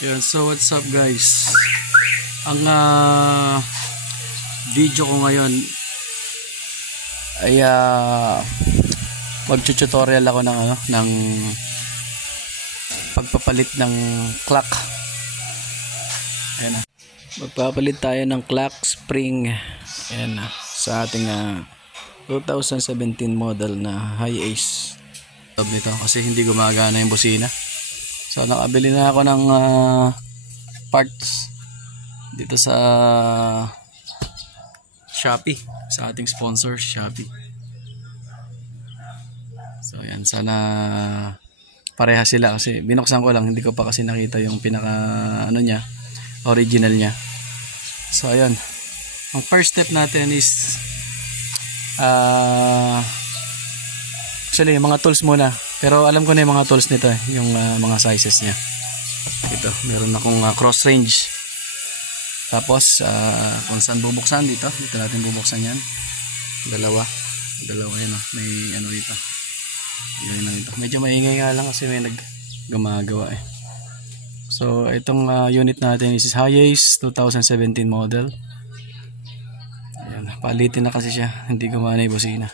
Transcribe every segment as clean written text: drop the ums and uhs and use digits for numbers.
Yan, so what's up guys? Ang video ko ngayon ay mag-tutorial ako ng pagpapalit ng clock. Ayan na. Magpapalit tayo ng clock spring. Ayan na. Sa ating 2017 model na Hi-Ace. Nito kasi hindi gumagana yung busina. So nakabili na ako ng parts dito sa Shopee, sa ating sponsor Shopee. So yan, sana pareha sila kasi binuksan ko lang, hindi ko pa kasi nakita yung pinaka niya, original niya. So ayan, ang first step natin is actually yung mga tools muna, pero alam ko na yung mga tools nito yung mga sizes niya. Ito, meron akong cross range. Tapos kung saan bubuksan, dito natin bubuksan yan. Dalawa yan, may dito. Yan lang ito. Medyo maingay nga lang kasi may gumagawa eh. So itong unit natin is Hi-Ace 2017 model. Ayan, palitin na kasi siya, hindi gumana yung busina.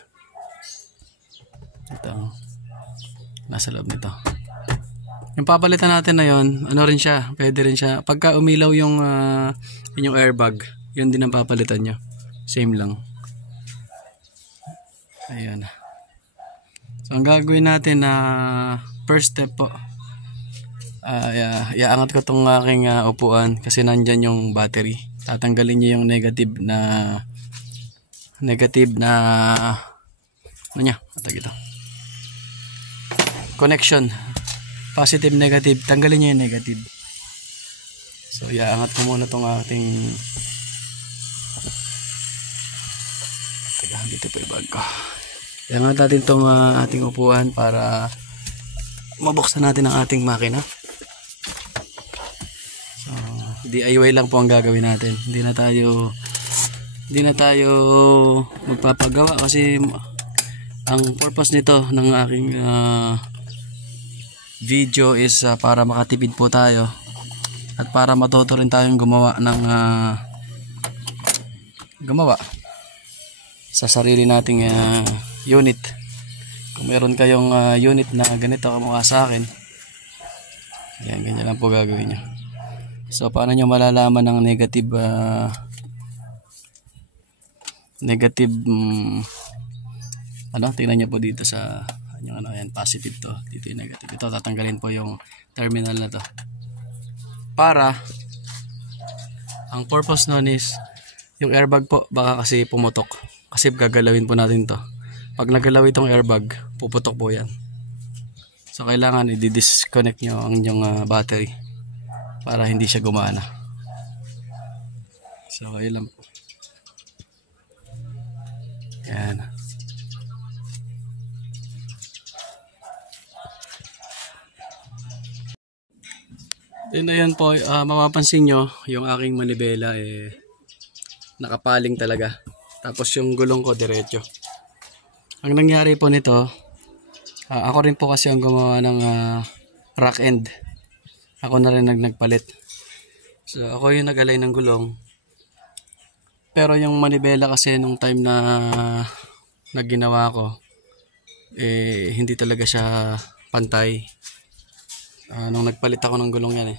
Ito, nasa loob nito. Yung papalitan natin na yon, rin siya, pwede rin siya pagka umilaw yung inyong airbag, yun din ang papalitan nyo, same lang. Ayan. So ang gagawin natin na first step po, iaangat ko tong aking upuan kasi nandyan yung battery. Tatanggalin nyo yung negative na katag ito, connection, positive negative, tanggalin nyo yung negative. So iaangat ko muna tong ating, dito po yung bag ko. Iaangat natin tong ating upuan para mabuksan natin ang ating makina. So DIY lang po ang gagawin natin, hindi na tayo magpapagawa kasi ang purpose nito ng aking video is para makatipid po tayo at para matuto rin tayong gumawa sa sarili nating unit. Kung meron kayong unit na ganito kamukha sa akin, ganyan lang po gagawin nyo. So paano nyo malalaman ng negative tingnan nyo po dito sa yung yan, positive to, dito yung negative. Ito tatanggalin po yung terminal na to, para ang purpose nun is yung airbag po baka kasi pumutok kasi gagalawin po natin to. Pag nagalaw itong airbag, puputok po yan. So kailangan i-disconnect nyo ang inyong battery para hindi siya gumana. So ayun lang po. Yan. Then ayan po, mapapansin nyo yung aking manibela nakapaling talaga. Tapos yung gulong ko diretso. Ang nangyari po nito, ako rin po kasi ang gumawa ng rack end. Ako na rin nagpalit. So ako yung nag-align ng gulong. Pero yung manibela kasi nung time na ginawa ko, hindi talaga siya pantay. Nung nagpalit ako ng gulong yan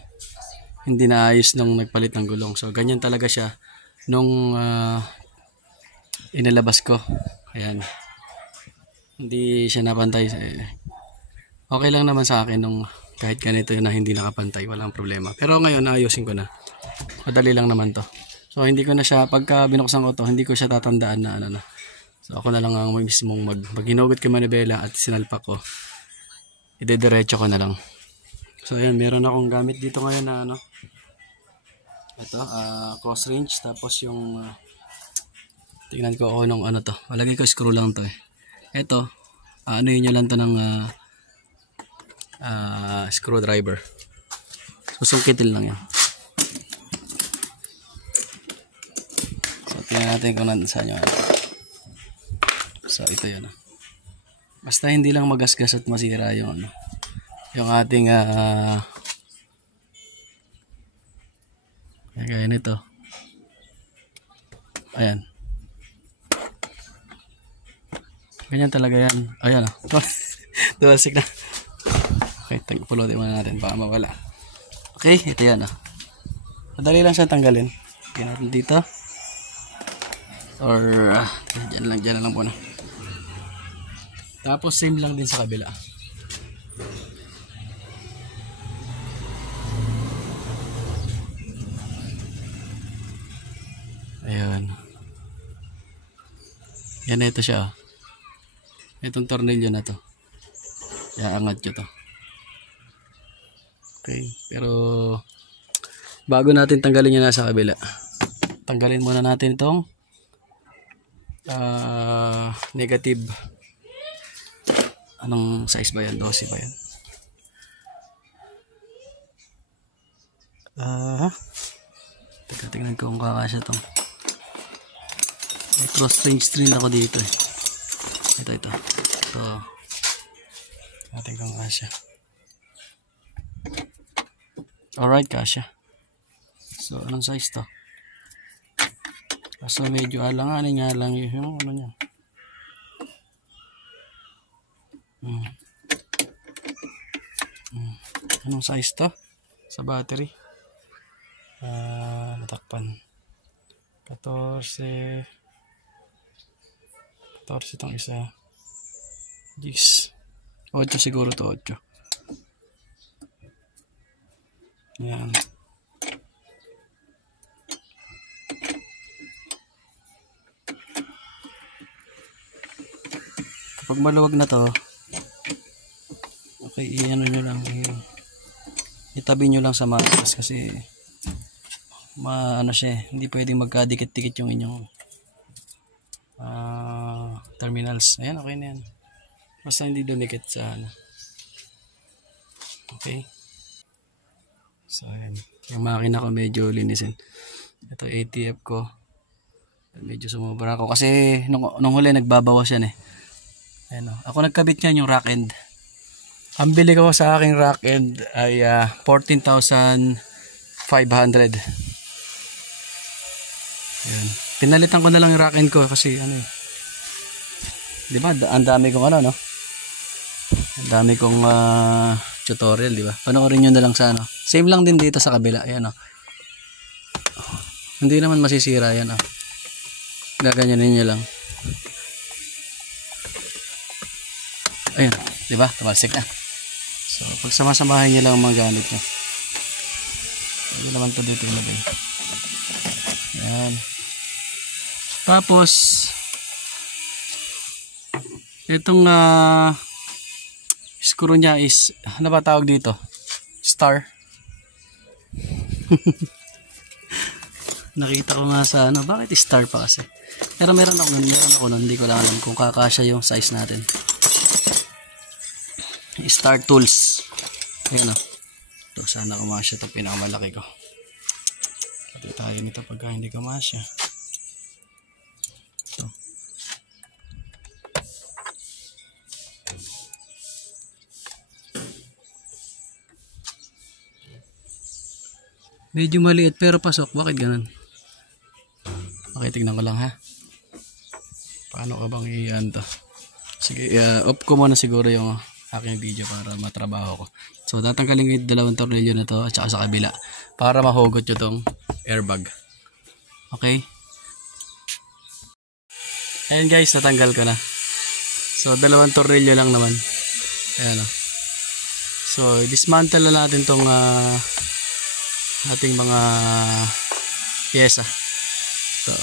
hindi na ayos nung nagpalit ng gulong. So ganyan talaga siya nung inilabas ko. Ayan, hindi siya napantay. Okay lang naman sa akin nung kahit ganito na hindi nakapantay, walang problema. Pero ngayon ayusin ko na, madali lang naman to. So hindi ko na siya, pagka binuksan ko to, hindi ko siya tatandaan na So ako na lang ang mismong pag hinugot ko manibela at sinalpak ko, idediretso ko na lang. So ayan, meron akong gamit dito ngayon na ito, cross range. Tapos yung tingnan ko nung to, malagay ko screw lang to ito, yun lang to ng screwdriver. Susungkitin lang yan. So tingnan natin kung saan yun. So ito yun, basta hindi lang magasgas at masira yung yung ating Gaya nito. Ayan. Ganyan talaga yan. Ayan o. Dual stick na. Okay, pulutin muna natin baka mawala. Okay, ito yan o. Madali lang siya tanggalin. Lagyan natin dito. Or, dyan na lang po na. Tapos same lang din sa kabila. Ayun. Yan na ito siya. Itong tornilyo na to. Iaangat nyo to. Okay. Pero bago natin tanggalin yung nasa kabila, tanggalin muna natin itong negative. Anong size ba yan? 12 ba yan? Tingnan ko kung kakasya itong. May cross range string ako dito eh. Ito. Ating kung kasya. Alright, kasya. So, anong size to? Kaso medyo alanganin nga lang yung ano niya. Anong size to? Sa battery. Natakpan. 14 itong isa. 10. 8 siguro to, 8. Yan. Kapag maluwag na to, okay, iano nyo lang, itabi nyo lang sa mattress kasi ano siya, hindi pwedeng magkadikit-dikit yung inyong terminals. Ayan, okay na yan. Basta hindi dumikit sa ano. Okay. So, ayan. Yung makina ko medyo linisin. Ito ATF ko. Medyo sumobra ako. Kasi nung huli nagbabawas yan eh. Ayan o. Ako nagkabit niyan yung rack end. Ang bili ko sa aking rack end ay 14,500. Ayan. Pinalitan ko na lang yung rack end ko kasi ano eh. Di ba? Ang dami kong ano, no? Ang dami kong tutorial, di ba? Panoorin nyo na lang sa ano. Same lang din dito sa kabila. Ayan, hindi naman masisira yan, gaganyanin nyo lang. Ayan, di ba? Tumalsik na. So, pag samasamahin nyo lang ang mga gamit nyo. Hindi naman to dito ilagay. Ayan. Tapos, itong screw niya is, ano ba tawag dito? Star. Nakita ko nga sa ano, bakit star pa kasi? Pero meron ako nun, hindi ko lang alam kung kakasya yung size natin. Star tools. Ayan o. Ito, sana kumasya ito, pinakamalaki ko. Pati tayo nito pagka hindi kumasya. Ito. Medyo maliit pero pasok. Bakit ganun? Okay, tignan ko lang ha. Paano ka bang i-ano to? Sige, off ko muna siguro yung aking video para matrabaho ko. So, tatanggalin ko yung dalawang tornilyo na to at saka sa kabila para mahugot nyo tong airbag. Okay? Ayan guys, natanggal ko na. So, dalawang tornilyo lang naman. Ayan o. So, dismantle na natin tong ating mga pyesa. Ito.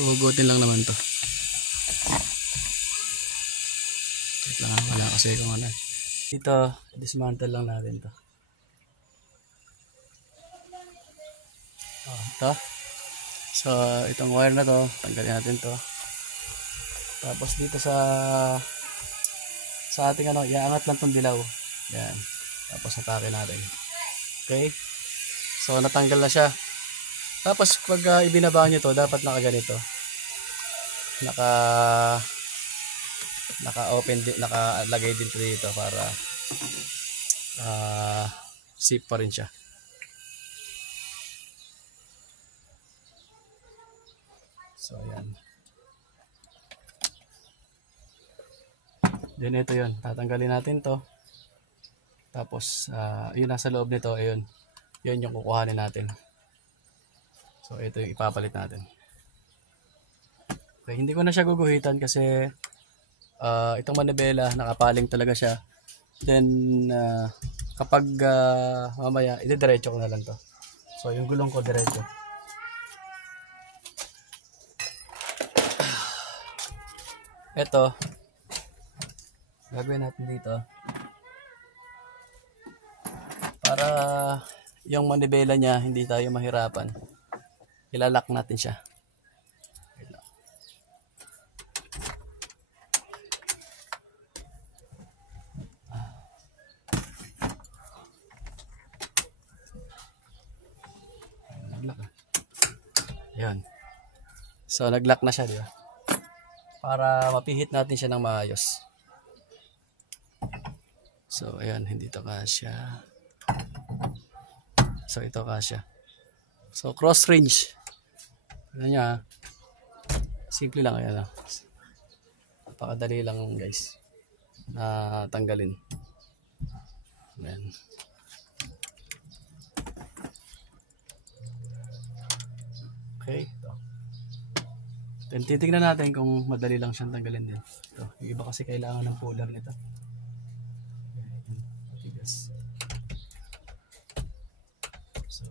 Hugutin lang naman to. Wala kasi kung ano. Dito, dismantle lang natin to. Ito. So, itong wire na to, tanggalin natin to. Tapos dito sa ating ano, iaangat lang tong dilaw. Yan. Tapos atake natin. Okay? So, natanggal na siya. Tapos, pag ibinaba nyo to, dapat nakaganito. Naka-open din, nakalagay din dito para safe pa rin siya. So ayan. Then ito yun. Tatanggalin natin to. Tapos yun nasa loob nito. Ayun. Yun yung kukuhanin natin. So ito yung ipapalit natin. Okay, hindi ko na siya guguhitan kasi itong manibela nakapaling talaga siya. Then kapag mamaya ididiretso ko na lang to. So yung gulong ko diretso. Ito gagawin natin dito para yung manibela niya hindi tayo mahirapan. Ilalak natin siya. Ayan. So naglock na siya, di ba? Para mapihit natin siya ng maayos. So ayan, hindi to kasya. So ito kasya. So cross range. Ano niya? Simple lang ayan. Napakadali lang guys na tanggalin. Ayan. Okay, ito. Then titignan natin kung madali lang siyang tanggalin din. Ito, yung iba kasi kailangan ng puller nito. Matigas. So,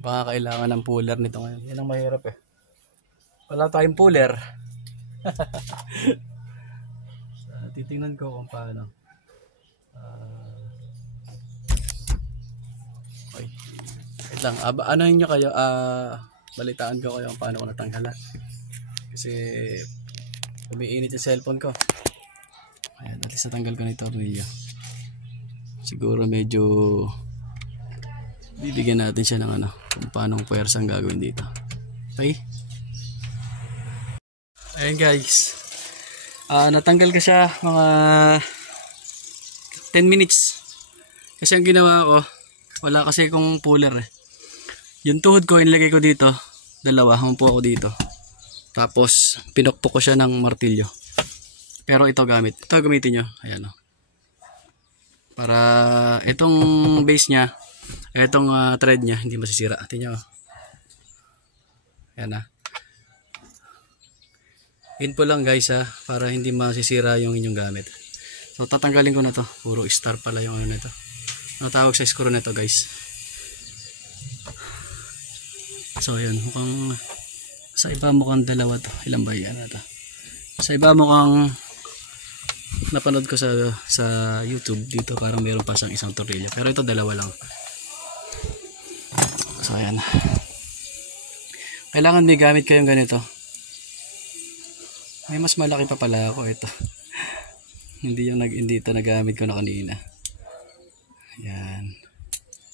baka kailangan ng puller nito ngayon. Yan ang mahirap eh. Wala tayong puller. So, titignan ko kung paano. Okay. Wait lang. Ano nyo kayo? Balitaan ko kayo kung paano ko natanggalan. Kasi umiinit yung cellphone ko. Ayan, at least natanggal ko na yung tornilyo. Siguro medyo bibigyan natin siya ng ano, kung paano puwersa ang gagawin dito. Okay? Ayan guys. Natanggal ko siya mga 10 minutes. Kasi ang ginawa ko, wala kasi akong puller eh. Yung tuhod ko, inilagay ko dito. Dalawa, humpo ako dito. Tapos, pinokpok ko siya ng martilyo. Pero ito gamit. Ito gamitin nyo. Ayan o. Para itong base nya, itong thread nya, hindi masisira. Tingnan nyo. Ayan na. Info lang guys ha, para hindi masisira yung inyong gamit. So, tatanggalin ko na to. Puro star pala yung ano nito. Ano tawag sa screw nito guys. So yun, mukhang sa iba mukhang dalawa to. Ilan ba yan ito? Sa iba mukhang napanood ko sa YouTube dito, parang meron pa siyang isang tornilyo. Pero ito dalawa lang. So ayan. Kailangan may gamit kayong ganito. May mas malaki pa pala ako ito. Hindi ito nagamit ko na kanina. Ayan.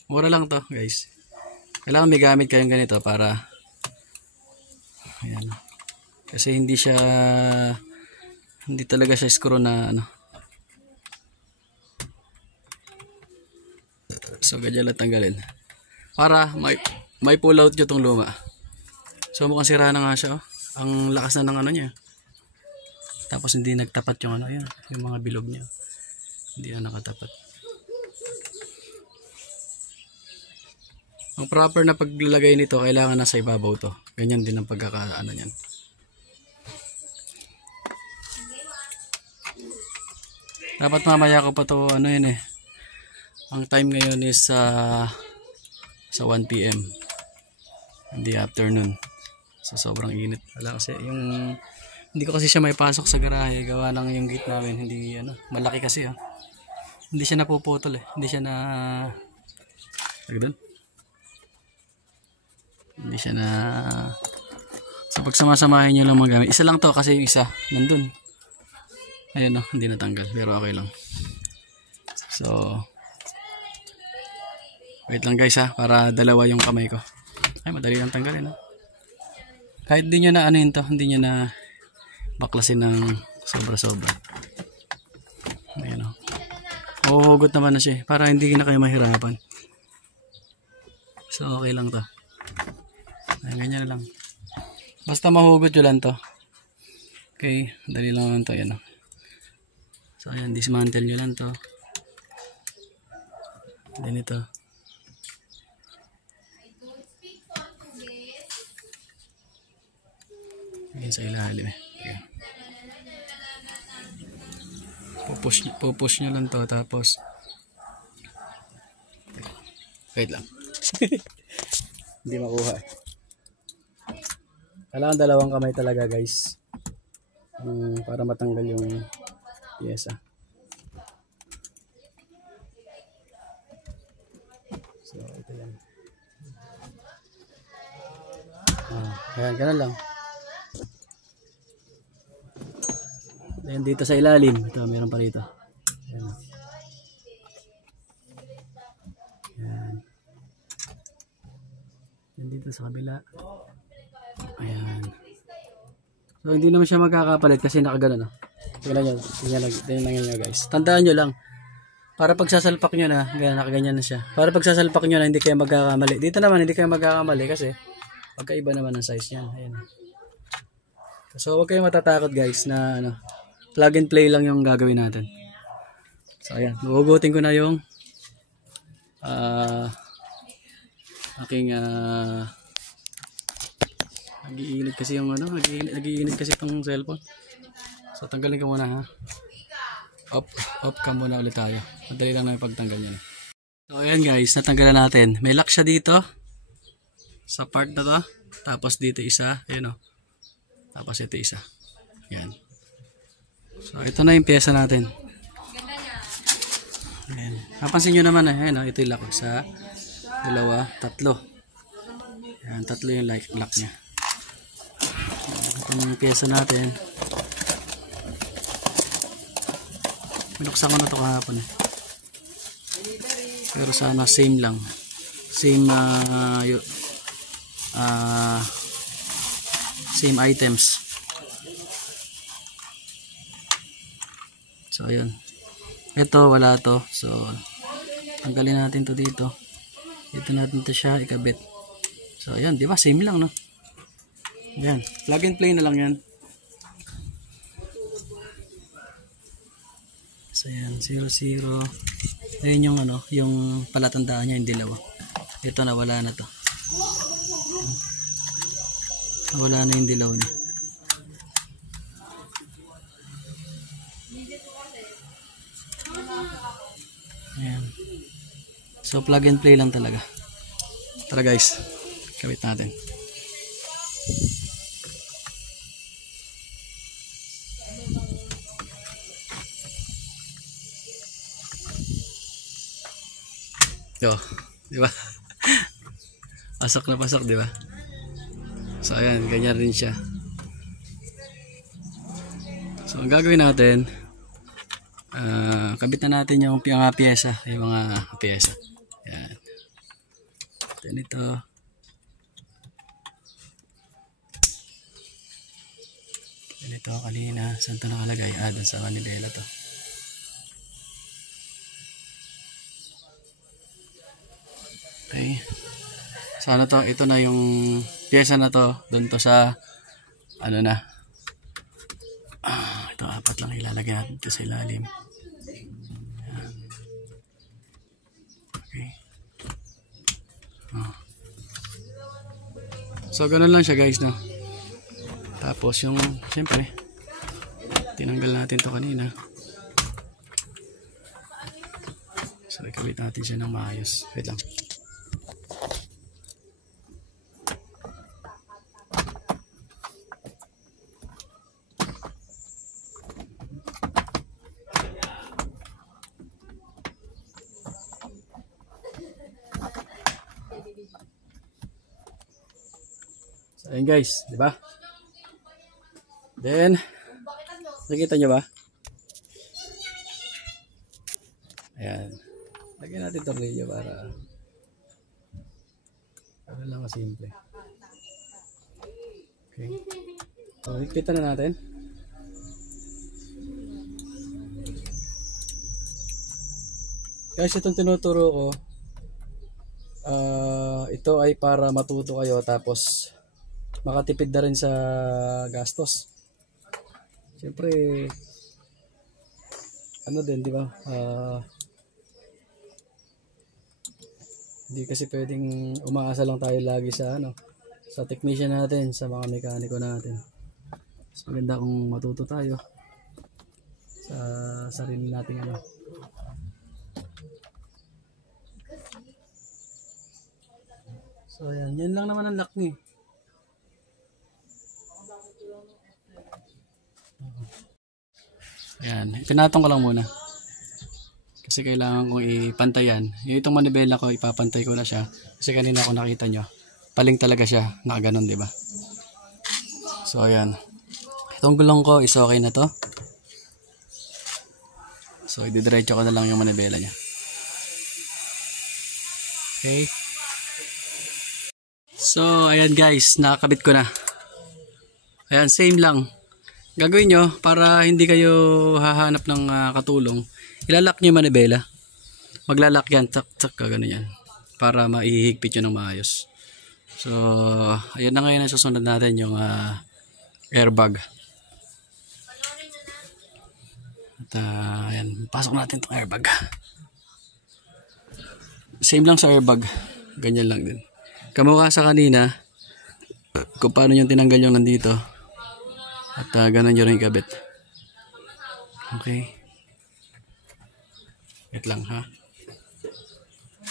Mura lang to guys. Kailangan may gamit kayong ganito para ayan. Kasi hindi talaga siya screw na ano. So ganyan lang tanggalin. Para may pull out nyo itong luma. So mukhang sira na nga siya oh. Ang lakas na ng ano niya. Tapos hindi nagtapat yung ano yan, yung mga bilog niya. Hindi na nakatapat. Ang proper na paglalagay nito, kailangan nasa ibabaw to. Ganyan din ang pagkakaano niyan. Dapat mamaya ko pa to ano yun eh. Ang time ngayon is sa 1 PM. Hindi afternoon. So sobrang init. Wala kasi yung hindi ko kasi siya may pasok sa garahe. Gawa lang yung gate namin. Hindi ano, malaki kasi oh. Hindi siya napuputol eh. Hindi siya na Hindi siya na so pag samasamahin nyo lang magamit. Isa lang to kasi yung isa nandun. Ayan o, hindi natanggal. Pero okay lang. So wait lang guys ha, para dalawa yung kamay ko. Ay madali lang tanggalin ha. Kahit di nyo na ano yun to, hindi nyo na baklasin ng sobra-sobra. Ayan o. Huhugot naman na siya para hindi na kayo mahirapan. So okay lang to. Ayan, ganyan na lang. Basta mahugot nyo lang to. Okay, dali lang naman to. Ayan, oh. So ayan, dismantle nyo lang to. Then ito. Ayan sa ilalim eh. Okay. Pupush nyo lang to, tapos wait lang. Hindi makuha. Kailangan dalawang kamay talaga guys, para matanggal yung pyesa. So ito yan. Ayan, ganun lang. Ayan, dito sa ilalim, ito meron pa rito. Ayan. Ayan. Ayan dito sa kabila. Ayan. So hindi naman siya magkakapalit kasi nakagano na. Tingnan nyo, tingnan nyo guys. Tandaan nyo lang, para pag sasalpak nyo na, nakaganyan na siya. Para pag sasalpak nyo na, hindi kayo magkakamali. Dito naman, hindi kayo magkakamali kasi pagkaiba naman ang size niya. Ayan. So huwag kayong matatakot guys na plug and play lang yung gagawin natin. So ayan, hugutin ko na yung aking nagiinit kasi yung nagiinit kasi itong cellphone. So tanggalin ko muna ha. Off cam muna ulit tayo. Madali lang na yung pagtanggal niya. So ayan guys, natanggalan natin. May lock siya dito sa part na to. Tapos dito isa, ayun o. Tapos ito isa. Ayan. So ito na yung pyesa natin. Ayan. Napansin nyo naman ayan, ito yung lock. Isa, dalawa, tatlo. Ayan, tatlo yung lock niya. Ito yung pyesa natin. Binuksan ko na ito kahapon eh. Pero sana same lang. Same same items. So ayun. Ito wala to. So tanggalin natin to dito. Dito natin to siya ikabit. So ayun, di ba? Same lang no. Ayan. Plug and play na lang yan. So ayan, 00. Ayun yung yung palatandaan niya, yung dilaw. Ito na wala na to. Wala na yung dilaw niya. Ayan. So plug and play lang talaga. Tara guys, kawit natin. Yo, di ba? Pasok na pasok, di ba? So ayan, ganyan rin siya. So ang gagawin natin, kabit na natin yung mga pyesa, yung mga pyesa. Ayan. Ito. Ito kanina, saan ito nakalagay? Doon sa Manibela to. Okay. So to, ito na yung pyesa na to, doon to sa na. Ito apat lang ilalagay natin ito sa ilalim. Ayan. Okay. So ganun lang siya guys no. Tapos yung siyempre tinanggal natin to kanina. So ikabit natin siya ng maayos. Wait lang. So, ayun guys, di ba? Then, nakikita nyo ba? Ayan. Lagyan natin tornilyo para lang simple. Okay. So, higpitan na natin. Guys, itong tinuturo ko, ito ay para matuto kayo tapos makatipid na rin sa gastos. Siyempre, ano din, di ba? Hindi kasi pwedeng umaasa lang tayo lagi sa sa technician natin, sa mga mekaniko natin. Mas maganda kung matuto tayo sa sarili nating So ayan, yan lang naman ang lock niya. Ayan, pinatong ko lang muna. Kasi kailangan kong ipantayan. Yung itong manibela ko, ipapantay ko na siya. Kasi kanina ako nakita nyo, paling talaga siya, nakaganon, di ba? So ayan. Itong gulong ko is okay na to. So ididiretso ko na lang yung manibela niya. Okay. So ayan guys, nakakabit ko na. Ayan, same lang. Gagawin nyo para hindi kayo hahanap ng katulong. Ilalak nyo yung manibela. Maglalak yan, tsak tsak, gano'n yan. Para maihigpit yun ng maayos. So ayan na ngayon ang susunod natin yung airbag. At ayan, pasok natin itong airbag. Same lang sa airbag. Ganyan lang din. Kamukha sa kanina kung paano yung tinanggal yung nandito. At ganun yun yung ikabit. Okay. Wait lang ha.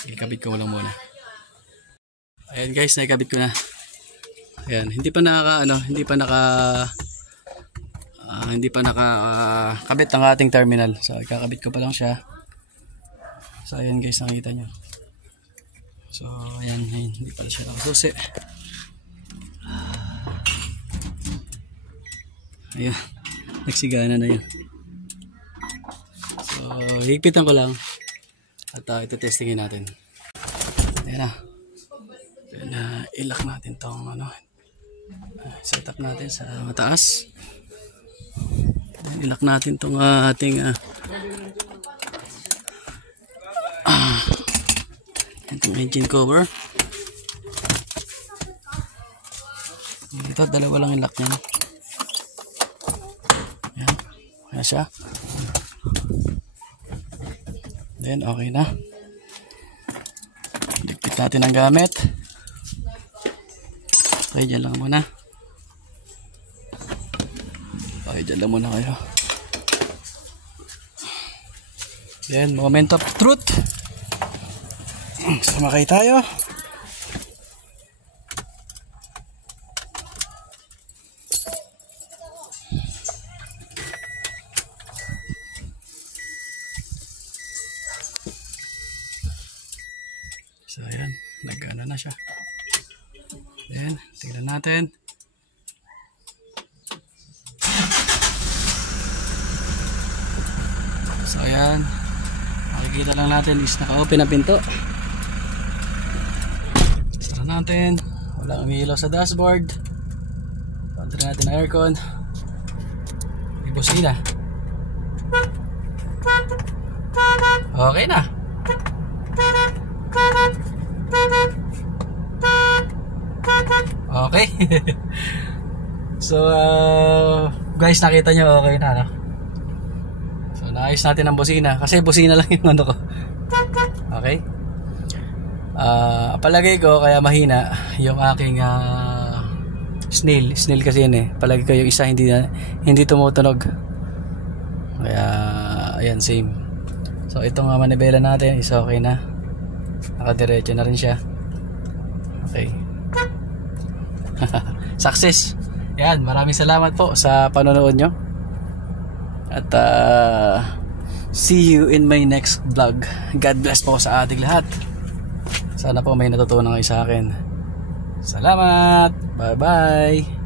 Ikabit ko lang muna. Ayan guys, naikabit ko na. Ayan, hindi pa nakakabit ang ating terminal. So ikakabit ko pa lang siya. So ayan guys, nakita nyo. So ayan, hindi pala siya nakasusi. Ayan, nagsigana na yun. So higpitan ko lang. At ito-testingin natin. Ayan na. Then ilak natin tong set up natin sa mataas. Then ilak natin tong ating itong engine cover. Ito, dalawa lang ilak niya. Ayan. Ayan siya. Then okay na. Ligpit natin ang gamit. Okay, dyan lang muna. Okay, dyan lang muna kayo. Then, moment of truth. Sumakay tayo. So ayan, nagana na siya. Then, tingnan natin. So ayan, makikita lang natin is naka-open na pinto. Tara natin, walang umiilaw sa dashboard. Pantry natin ang aircon. May busina. Okay na. Okay. So guys, nakita nyo okay na, no? So naayos natin ang busina. Kasi busina lang yung ko. Okay. Palagay ko kaya mahina yung aking snail kasi yun palagi ko yung isa hindi tumutunog. Kaya ayan, same. So itong manibela natin is okay na. Nakadiretso na rin siya. Okay. Success. Yan, maraming salamat po sa panonood nyo. At see you in my next vlog. God bless po sa ating lahat. Sana po may natutunan kayo sa akin. Salamat. Bye bye.